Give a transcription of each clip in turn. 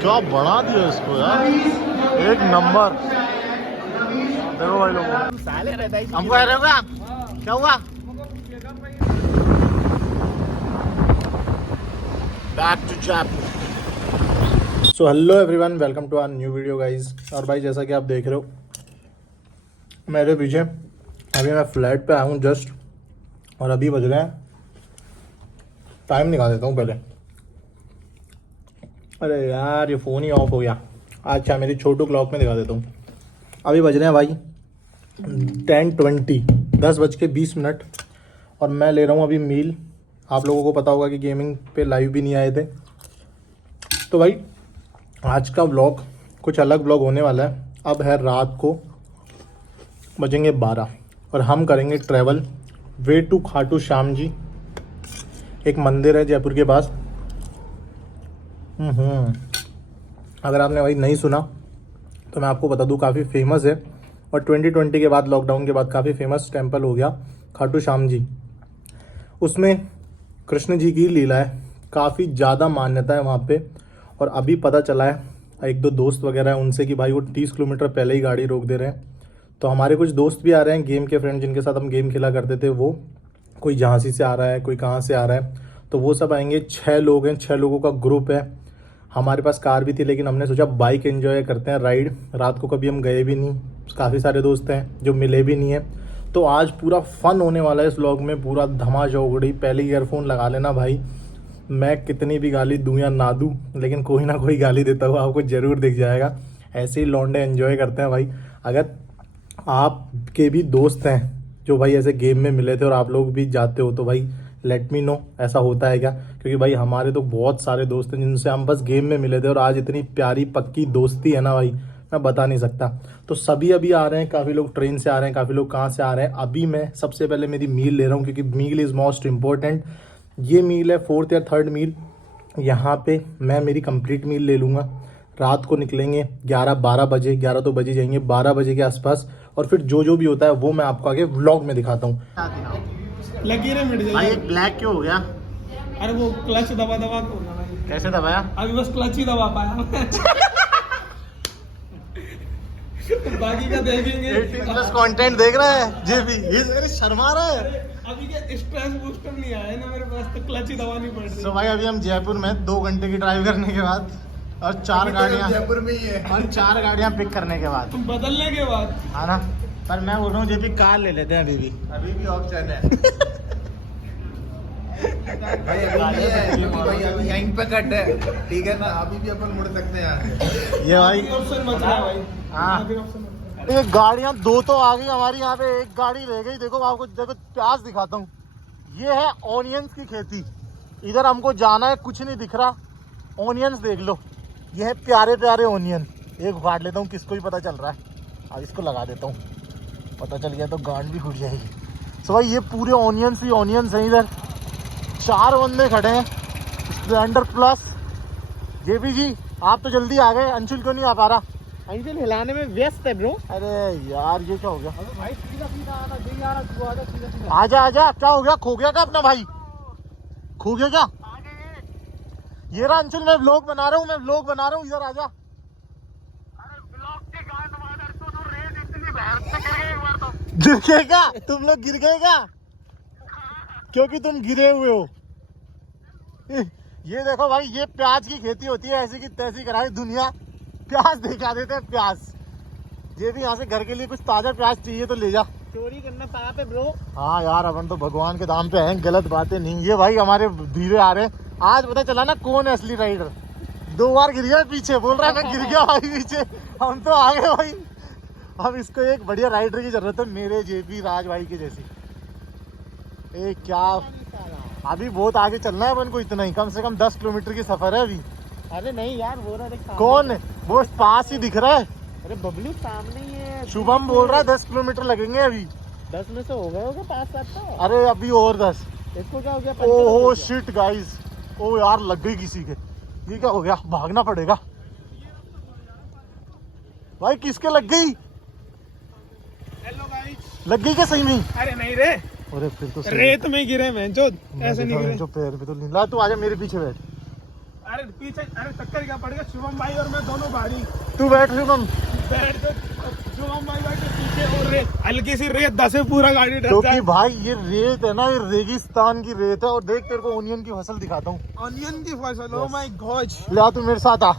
क्या बना दिया इसको यार, एक नंबर। देखो भाई लोगों, हमको कह रहे हो क्या? क्या हुआ? Back to Jaipur. So hello everyone, welcome to our new video guys. और भाई जैसा कि आप देख रहे हो मेरे पीछे, अभी मैं फ्लैट पे आया हूँ जस्ट, और अभी बज रहे हैं, टाइम निकाल देता हूँ पहले। अरे यार ये फ़ोन ही ऑफ हो गया। अच्छा मेरी छोटू क्लॉक में दिखा देता हूँ। अभी बज रहे हैं भाई 10:20, 10:20, और मैं ले रहा हूँ अभी मील। आप लोगों को पता होगा कि गेमिंग पे लाइव भी नहीं आए थे, तो भाई आज का व्लॉग कुछ अलग व्लॉग होने वाला है। अब है रात को, बजेंगे 12, और हम करेंगे travel way to Khatu Shyam ji. एक मंदिर है जयपुर के पास। अगर आपने भाई नहीं सुना तो मैं आपको बता दूं, काफ़ी फेमस है, और 2020 के बाद, लॉकडाउन के बाद काफ़ी फेमस टेम्पल हो गया खाटू श्याम जी। उसमें कृष्ण जी की लीला है, काफ़ी ज़्यादा मान्यता है वहाँ पे। और अभी पता चला है, एक दो दोस्त वगैरह हैं उनसे, कि भाई वो 30 किलोमीटर पहले ही गाड़ी रोक दे रहे हैं। तो हमारे कुछ दोस्त भी आ रहे हैं, गेम के फ्रेंड जिनके साथ हम गेम खेला करते थे, वो कोई झांसी से आ रहा है, कोई कहाँ से आ रहा है, तो वो सब आएंगे। 6 लोग हैं, 6 लोगों का ग्रुप है। हमारे पास कार भी थी, लेकिन हमने सोचा बाइक एंजॉय करते हैं, राइड। रात को कभी हम गए भी नहीं, काफ़ी सारे दोस्त हैं जो मिले भी नहीं है। तो आज पूरा फन होने वाला है इस व्लॉग में, पूरा धमाचौकड़ी। पहले ईयरफोन लगा लेना भाई, मैं कितनी भी गाली दूँ या ना दूँ, लेकिन कोई ना कोई गाली देता हुआ आपको ज़रूर दिख जाएगा। ऐसे ही लौंडे एंजॉय करते हैं भाई। अगर आपके भी दोस्त हैं जो भाई ऐसे गेम में मिले थे और आप लोग भी जाते हो, तो भाई लेट मी नो, ऐसा होता है क्या? क्योंकि भाई हमारे तो बहुत सारे दोस्त हैं जिनसे हम बस गेम में मिले थे, और आज इतनी प्यारी पक्की दोस्ती है ना भाई, मैं बता नहीं सकता। तो सभी अभी आ रहे हैं, काफ़ी लोग ट्रेन से आ रहे हैं, काफ़ी लोग कहाँ से आ रहे हैं। अभी मैं सबसे पहले मेरी मील ले रहा हूँ, क्योंकि मील इज़ मोस्ट इम्पॉर्टेंट। ये मील है 4th या 3rd मील। यहाँ पे मैं मेरी कंप्लीट मील ले लूँगा। रात को निकलेंगे 11-12 बजे, 11 तो बजे जाएंगे, 12 बजे के आसपास। और फिर जो भी होता है वो मैं आपको आगे व्लॉग में दिखाता हूँ। लगी रे मिट भाई जाए। एक ब्लैक क्यों हो गया? अरे वो क्लच दबा दबा के होना भाई। कैसे दबाया? अभी बस क्लच ही दबा पाया बाकी का देखेंगे। 18+ कंटेंट देख रहा है जे भी, ये शर्मा रहा है। अभी के स्ट्रेस बूस्टर नहीं आया ना मेरे पास, तो क्लच ही दबानी पड़ रही है। तो भाई अभी हम जयपुर में 2 घंटे की ड्राइव करने के बाद, और 4 गाड़ियाँ जयपुर में ही है। और 4 गाड़ियाँ पिक करने के बाद, तुम बदलने के बाद हाँ ना। पर मैं बोल रहा हूँ जे भी कार ले लेते हैं अभी भी ऑप्शन है भाई अभी यहीं पे कट है, ठीक है ना? अभी भी अपन मुड़ सकते हैं आगे। ये भाई ऑप्शन बच रहा है भाई। हाँ। आगे ऑप्शन बच रहा है। ये गाड़ियाँ 2 तो आ गई हमारी, यहाँ पे एक गाड़ी रह गई। देखो आपको, देखो प्याज दिखाता हूँ। ये है ऑनियंस की खेती। इधर हमको जाना है, कुछ नहीं दिख रहा। ऑनियंस देख लो, ये है प्यारे प्यारे ऑनियन। एक उखाड़ लेता हूँ, किसको ही पता चल रहा है। अब इसको लगा देता हूँ, पता चल गया तो गांड भी घुट जाएगी। सो भाई ये पूरे ऑनियंस ही ऑनियंस हैं। इधर 4 बंदे खड़े हैं, स्प्लेंडर प्लस। जेपी जी आप तो जल्दी आ गए, अंशुल क्यों नहीं आ पा रहा? अंशुल हिलाने में व्यस्त है ब्रो। अरे यार ये क्या हो गया? भाई सीधा सीधा आना, यही आ रहा, तू आ जा सीधा सीधा। आजा आजा, क्या हो गया? खो गया क्या अपना भाई? खो गया क्या? ये रहा अंशुल, मैं व्लॉग बना रहा हूँ, इधर आजा। गिर गए क्या तुम लोग? गिर गए क्या? क्योंकि तुम गिरे हुए हो। ये देखो भाई, ये प्याज की खेती होती है, ऐसी की तैसी कराई दुनिया। प्याज दिखा देते हैं, प्याज। ये भी यहाँ से घर के लिए कुछ ताजा प्याज चाहिए तो ले जा। चोरी करना पाप है ब्रो। हाँ यार, अपन तो भगवान के दाम पे हैं, गलत बातें नहीं। ये भाई हमारे धीरे आ रहे हैं। आज पता चला ना कौन है असली राइडर। 2 बार गिर गया पीछे, बोल रहा है मैं गिर गया भाई पीछे। हम तो आ गए भाई। अब इसको एक बढ़िया राइडर की जरूरत है, मेरे जेपी राज भाई के जैसी। क्या अभी बहुत आगे चलना है अपन को, इतना ही, कम से कम 10 किलोमीटर की सफर है अभी। अरे नहीं यार, वो रहा कौन? वो पास ही दिख रहा है। अरे बबलू सामने ही है। शुभम बोल रहा है 10 किलोमीटर लगेंगे अभी। 10 में से हो गए होगा 5-7 तो। अरे अभी और 10। इसको क्या हो गया? ओहो शिट गाइस, ओ यार लग गई किसी के। ये क्या हो गया? भागना पड़ेगा भाई। किसके लग गई? Hello guys. लग गई क्या सही में? अरे नहीं रे, अरे फिर तो सही। रेत में गिरे मैं जो, ऐसे नहीं गिरे। जो पैर पे तो नहीं ला। तू आजा मेरे पीछे बैठ। अरे अरे पीछे, अरे टक्कर क्या पड़ गया, शुभम भाई और मैं दोनों भारी तू बैठ शुभम, बैठ के शुभम भाई के पीछे, और रेत हल्की सी रेत 10 से पूरा गाड़ी डर क्योंकि जाए। भाई ये रेत है ना, ये रेगिस्तान की रेत है। और देख तेरे को ओनियन की फसल दिखाता हूँ। ऑनियन की फसल, ओ माय गॉड। ले तू मेरे साथ आ।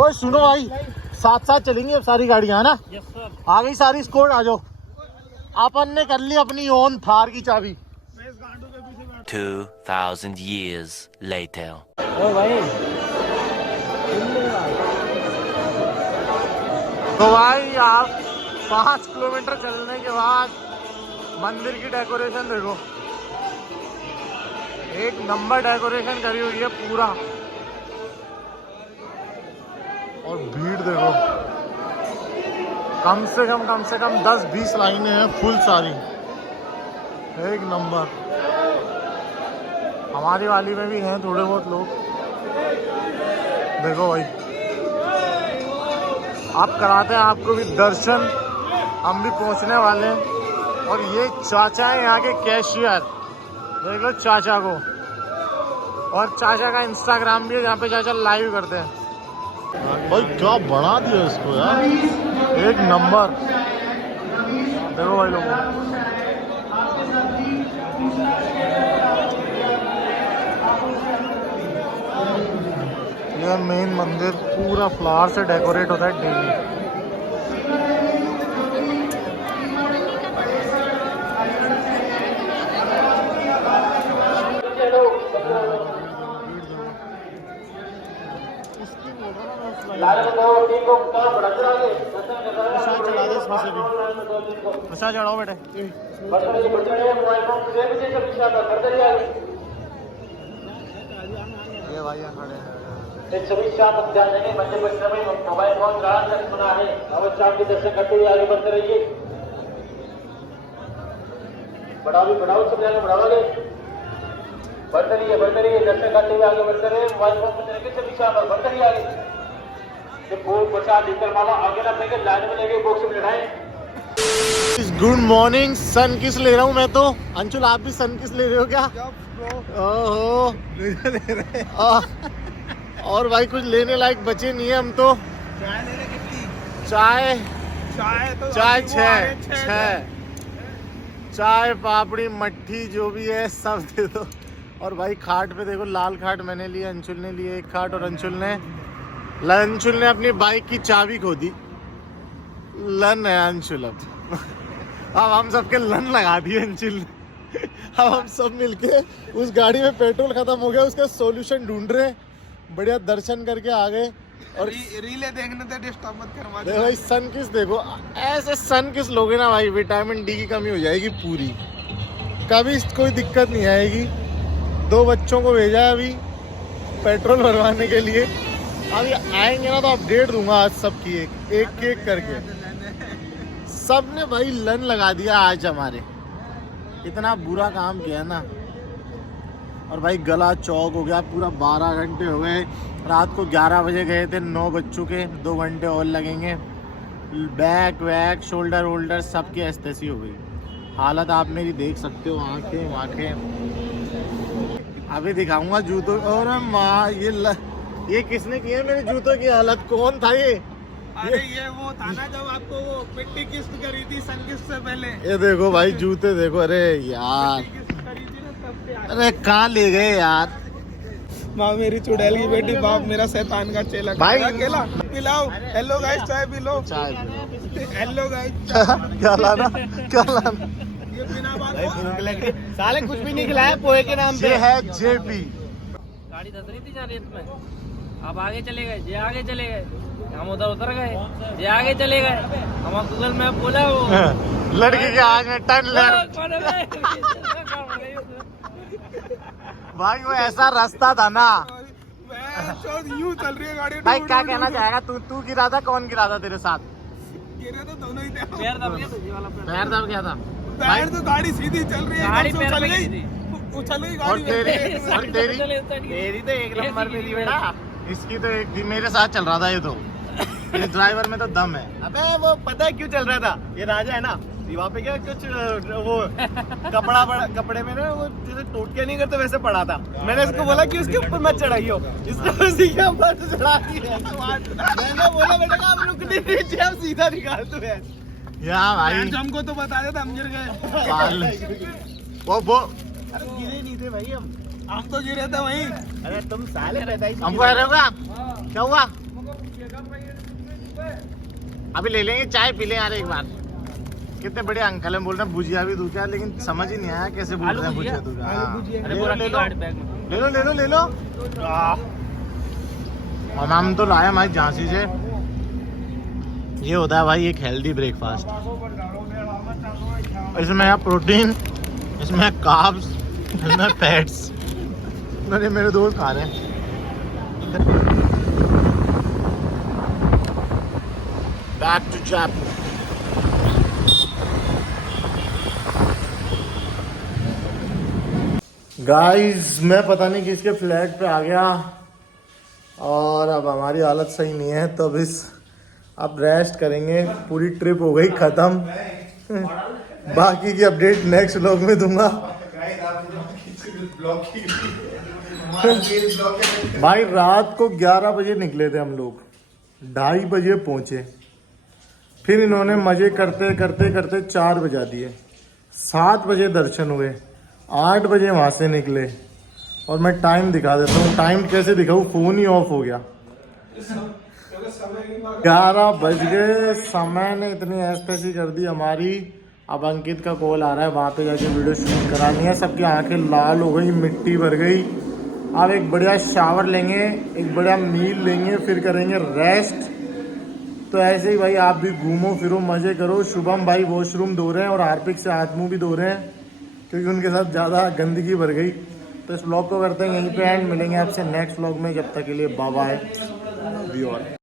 ओए सुनो भाई, साथ साथ चलेंगे अब सारी गाड़ियां, है ना? Yes sir. आ गई सारी स्कोर, आ जाओ। अपन ने कर ली अपनी ओन थार की चाबी। मैं इस गांडू के पीछे बैठ 2,000 years later. ओ भाई। तो भाई आप 5 किलोमीटर चलने के बाद मंदिर की डेकोरेशन देखो, एक नंबर डेकोरेशन करी हुई है पूरा। और भीड़ देखो, कम से कम 10-20 लाइनें हैं फुल सारी, एक नंबर। हमारी वाली में भी हैं थोड़े बहुत लोग। देखो भाई, आप कराते हैं आपको भी दर्शन, हम भी पहुंचने वाले हैं। और ये चाचा है यहाँ के कैशियर, देख लो चाचा को। और चाचा का इंस्टाग्राम भी है जहाँ पे चाचा लाइव करते हैं। भाई क्या बना दिया इसको यार, एक नंबर। देखो भाई लोगों, ये मेन मंदिर पूरा फ्लावर से डेकोरेट होता है डेली। प्रसाद चढ़ाओ बेटे। ये भाई यहाँ खड़े हैं। सभी शाम ध्यान देंगे, मंदिर परिसर में मोबाइल फोन ग्रहण सुना है। अवश्य शाम के दर्शन करते हुए आगे बढ़ते रहिए। बढ़ाओ सब जगह बढ़ाओगे, बढ़ते रहिए दर्शन करते हुए आगे बढ़ते रहिए। मोबाइल फोन में रखिए, सभी शाम बढ़ते रहिए आगे। फूल प्रसाद लीटर माला आगे ना फेंके, लाइन में लेके बॉक्स में बैठाएं। Good morning. सन किस ले रहा हूँ मैं तो। अंशुल आप भी सन किस ले रहे हो क्या? ओहो ले रहे। और भाई कुछ लेने लायक बचे नहीं है हम तो। चाय लेने कितनी? चाय 6 चाय पापड़ी मट्ठी जो भी है सब दे दो। और भाई खाट पे देखो, लाल खाट मैंने लिया, अंशुल ने लिए एक खाट, और अंशुल ने अपनी बाइक की चाबी खो दी। लन है अंशुल अब हम सबके लन लगा दिए अंशुल ने। अब हम सब मिलके उस गाड़ी में पेट्रोल खत्म हो गया, उसका सॉल्यूशन ढूंढ रहे हैं। बढ़िया दर्शन करके आ गए। और रीले देखने तो डिस्टर्ब मत करवा देखो भाई सन किस देखो, ऐसे सन किस लोगे ना भाई, विटामिन डी की कमी हो जाएगी पूरी, कभी कोई दिक्कत नहीं आएगी। 2 बच्चों को भेजा है अभी पेट्रोल भरवाने के लिए। अभी आएंगे ना तो अपडेट दूंगा आज सबकी, एक करके। सबने भाई लन लगा दिया आज हमारे, इतना बुरा काम किया ना। और भाई गला चौक हो गया पूरा, 12 घंटे हो गए। रात को 11 बजे गए थे, 9 बज चुके, 2 घंटे और लगेंगे। बैक वैक शोल्डर वोल्डर सबकी ऐसी हो गई हालत, आप मेरी देख सकते हो, आंखें। अभी दिखाऊंगा जूतों। और माँ ये किसने किया मेरे जूतों की हालत? कौन था ये? अरे ये वो था ना जब आपको वो मिट्टी किस्त करी थी सन किस्त से पहले। ये देखो भाई जूते देखो। अरे यार, किस्त करी थी ना तब से। अरे कहाँ ले गए यार? माँ मेरी चुड़ैल की बेटी, बाप मेरा शैतान का चेला। भाई अकेला पिलाओ। हेलो गाइस, चाय पी लो। चाय हेलो गाइस। क्या लाना? ये बिना बात साले कुछ भी नहीं खिलाया पोहे के नाम ये है जेपी। गाड़ी धस रही थी जा रेत में, अब आगे चले गए, जे आगे चले गए, हम उधर गए, जे आगे चले गए। हम गूगल मैप बोला वो लड़की के आगे में टर्न लेफ्ट। भाई वो ऐसा रास्ता था ना। यूं चल रही है गाड़ी। भाई क्या कहना चाहेगा तू गिरा था? कौन गिरा था तेरे साथ? गिरे तो दोनों ही थे। पैर दब गया था, ये वाला पैर दब गया था। पैर तो गाड़ी सीधी चल रही है, गाड़ी एकदम से पैर उछल पे गई। गिरी थी। उछल गई और गाड़ी। तेरी तो एक नंबर पे थी बेटा, इसकी तो एक थी। मेरे साथ चल रहा था ये तो, ये ड्राइवर में तो दम है। अबे वो पता है क्यों चल रहा था? ये राजा है ना, वहाँ पे क्या कुछ वो कपड़े में ना वो जैसे टोट के नहीं करते वैसे पड़ा था। मैंने इसको बोला कि उसके ऊपर मत चढ़ाइयो, इसने उसी के ऊपर चढ़ा दिया। मैंने बोला बेटा का आप रुक नहीं, आप सीधा निकाल दो यार। यहाँ भाई हमको तो बता देता, हम गिर गए। वो अरे गिरे नहीं थे भाई हम तो गिरे थे वहीं। अरे तुम साले पैदाइश हमको आ रहे होगा क्या हुआ? अभी ले लेंगे, चाय पी लें यार एक बार। कितने बड़े अंकल हैं, बोल रहे हैं भुजिया भी दूं क्या, लेकिन समझ ही नहीं आया कैसे बोल रहे हैं भुजिया दूंगा। ले लो। और हम तो लाए हमारी झांसी से। ये होता है भाई एक हेल्दी ब्रेकफास्ट। इसमें है प्रोटीन, इसमें है कार्ब्स, इसमें फैट्स। मेरे दोस्त खा रहे हैं। Back to Jaipur. गाइस मैं पता नहीं किसके फ्लैट पे आ गया और अब हमारी हालत सही नहीं है, तो अब रेस्ट करेंगे। पूरी ट्रिप हो गई खत्म। बाकी की अपडेट नेक्स्ट व्लॉग में दूंगा। भाई रात को 11 बजे निकले थे हम लोग, 2:30 बजे पहुंचे। फिर इन्होंने मजे करते करते करते 4 बजा दिए। 7 बजे दर्शन हुए, 8 बजे वहां से निकले। और मैं टाइम दिखा देता हूँ, टाइम कैसे दिखाऊँ, फोन ही ऑफ हो गया। 11 बज गए, समय ने इतनी ऐसी कर दी हमारी। अब अंकित का कॉल आ रहा है, वहाँ पे जाके वीडियो शूट करानी है। सबकी आंखें लाल हो गई, मिट्टी भर गई। अब एक बढ़िया शावर लेंगे, एक बढ़िया मील लेंगे, फिर करेंगे रेस्ट। तो ऐसे ही भाई आप भी घूमो फिरो, मजे करो। शुभम भाई वॉशरूम धो रहे हैं और हार्पिक से हाथ मुंह भी धो रहे हैं, क्योंकि उनके साथ ज़्यादा गंदगी भर गई। तो इस व्लॉग को करते हैं यहीं पे एंड। मिलेंगे आपसे नेक्स्ट व्लॉग में, जब तक के लिए बाय बाय।